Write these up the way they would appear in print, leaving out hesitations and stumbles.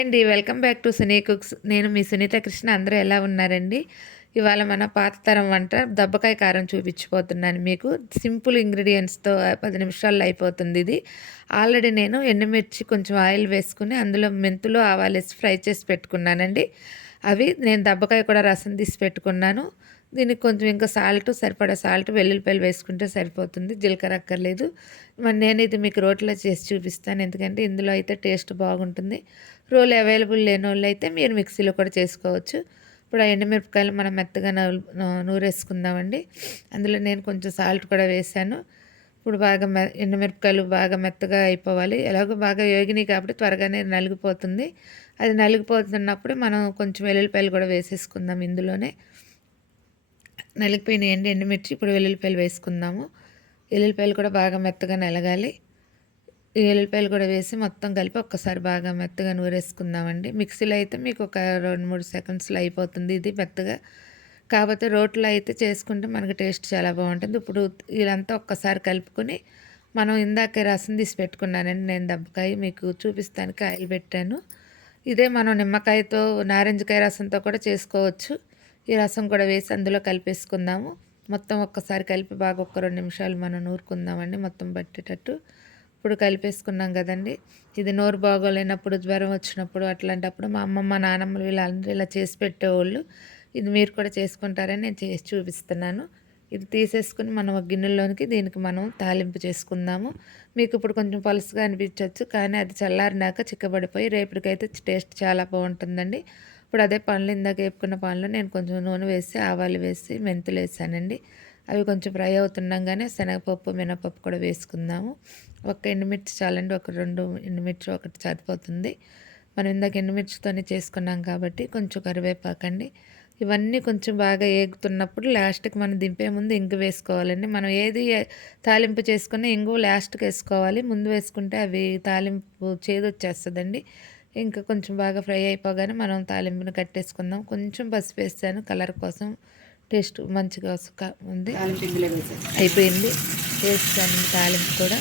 అండి. Welcome back to Suni cooks. నేను మీ సునీత కృష్ణ. అందరూ ఎలా ఉన్నారండి? ఇవాళ మన పాత తరం వంట దబ్బకాయ కారం చూపించబోతున్నాను మీకు. సింపుల్ ఇంగ్రీడియెంట్స్‌తో 10 నిమిషాల్లో అయిపోతుంది ఇది. ఆల్రెడీ నేను ఎండుమిర్చి కొంచెం ఆయిల్ వేసుకొని అందులో మెంతులు, ఆవాలేసి ఫ్రై చేసి పెట్టుకున్నానండి. అవి నేను దబ్బకాయ కూడా రసం తీసి పెట్టుకున్నాను. దీనికి కొంచెం ఇంకా సరిపడా సాల్ట్, వెల్లుల్లిపాయలు వేసుకుంటే సరిపోతుంది. జీలకర్ర అక్కర్లేదు. మరి నేను ఇది మీకు రోట్లో చేసి చూపిస్తాను. ఎందుకంటే ఇందులో అయితే టేస్ట్ బాగుంటుంది. రోలు అవైలబుల్ లేనోళ్ళైతే మీరు మిక్సీలో కూడా చేసుకోవచ్చు. ఇప్పుడు ఆ ఎండుమిరపకాయలు మనం మెత్తగా నూరేసుకుందామండి. అందులో నేను కొంచెం సాల్ట్ కూడా వేశాను. ఇప్పుడు బాగా ఎండుమిరపకాయలు బాగా మెత్తగా అయిపోవాలి. ఎలాగో బాగా వేగినాయి కాబట్టి త్వరగానే నలిగిపోతుంది. అది నలిగిపోతున్నప్పుడు మనం కొంచెం వెల్లుల్లిపాయలు కూడా వేసేసుకుందాం ఇందులోనే. నలిగిపోయినాయండి ఎండుమిర్చి. ఇప్పుడు వెల్లుల్లిపాయలు వేసుకుందాము. వెల్లుల్లిపాయలు కూడా బాగా మెత్తగా నలగాలి. ఈ వెల్లుల్లిపాయలు కూడా వేసి మొత్తం కలిపి ఒక్కసారి బాగా మెత్తగా నూరేసుకుందామండి. మిక్సీలో అయితే మీకు ఒక 2-3 సెకండ్స్లో అయిపోతుంది ఇది మెత్తగా. కాకపోతే రోట్లో అయితే చేసుకుంటే మనకి టేస్ట్ చాలా బాగుంటుంది. ఇప్పుడు ఇదంతా ఒక్కసారి కలుపుకొని మనం ఇందాకే రసం తీసి పెట్టుకున్నానండి నేను దబ్బకాయ మీకు చూపిస్తానికి ఆయిల్ పెట్టాను. ఇదే మనం నిమ్మకాయతో నారింజకాయ రసంతో కూడా చేసుకోవచ్చు. ఈ రసం కూడా వేసి అందులో కలిపేసుకుందాము. మొత్తం ఒక్కసారి కలిపి బాగా ఒక 2 నిమిషాలు మనం నూరుకుందామండి మొత్తం పట్టేటట్టు. ఇప్పుడు కలిపేసుకున్నాం కదండి. ఇది నోరు బాగోలేనప్పుడు, జ్వరం వచ్చినప్పుడు అట్లాంటప్పుడు మా అమ్మమ్మ, నానమ్మలు వీళ్ళందరూ ఇలా చేసి పెట్టేవాళ్ళు. ఇది మీరు కూడా చేసుకుంటారని నేను చేసి చూపిస్తున్నాను. ఇది తీసేసుకుని మనం ఒక గిన్నెలోనికి దీనికి మనం తాలింపు చేసుకుందాము. మీకు ఇప్పుడు కొంచెం పలుసుగా అనిపించవచ్చు, కానీ అది చల్లారినాక చిక్కబడిపోయి రేపటికైతే టేస్ట్ చాలా బాగుంటుందండి. ఇప్పుడు అదే పనులు ఇందాక వేపుకున్న పనులు నేను కొంచెం నూనె వేసి, ఆవాలు వేసి, మెంతులు వేసానండి. అవి కొంచెం ఫ్రై అవుతుండగానే శనగపప్పు, మినపప్పు కూడా వేసుకుందాము. ఒక ఎండుమిర్చి చాలండి. ఒక 2 ఎండుమిర్చి ఒకటి సరిపోతుంది. మనం ఇందాక ఎండుమిర్చితోనే చేసుకున్నాం కాబట్టి కొంచెం కరివేపాకండి. ఇవన్నీ కొంచెం బాగా ఏగుతున్నప్పుడు లాస్ట్కి మనం దింపే ముందు ఇంగు వేసుకోవాలండి. మనం ఏది తాలింపు చేసుకున్నా ఇంగు లాస్ట్కి వేసుకోవాలి. ముందు వేసుకుంటే అవి తాలింపు చేదొచ్చేస్తుందండి. ఇంకా కొంచెం బాగా ఫ్రై అయిపోగానే మనం తాలింపుని కట్టేసుకుందాం. కొంచెం పసుపు వేస్తాను కలర్ కోసం, టేస్ట్ మంచిగా ఉంది. అయిపోయింది వేస్తాను తాలింపు కూడా.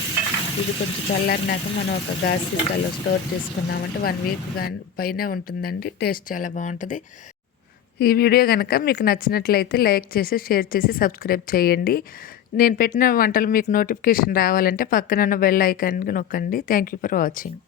ఇది కొంచెం చల్లారినాక మనం ఒక గాజు సీసాలో స్టోర్ చేసుకున్నామంటే 1 వీక్ పైన ఉంటుందండి. టేస్ట్ చాలా బాగుంటుంది. ఈ వీడియో కనుక మీకు నచ్చినట్లయితే లైక్ చేసి, షేర్ చేసి, సబ్స్క్రైబ్ చేయండి. నేను పెట్టిన వంటలు మీకు నోటిఫికేషన్ రావాలంటే పక్కన ఉన్న బెల్ ఐకాన్కి నొక్కండి. Thank you for watching.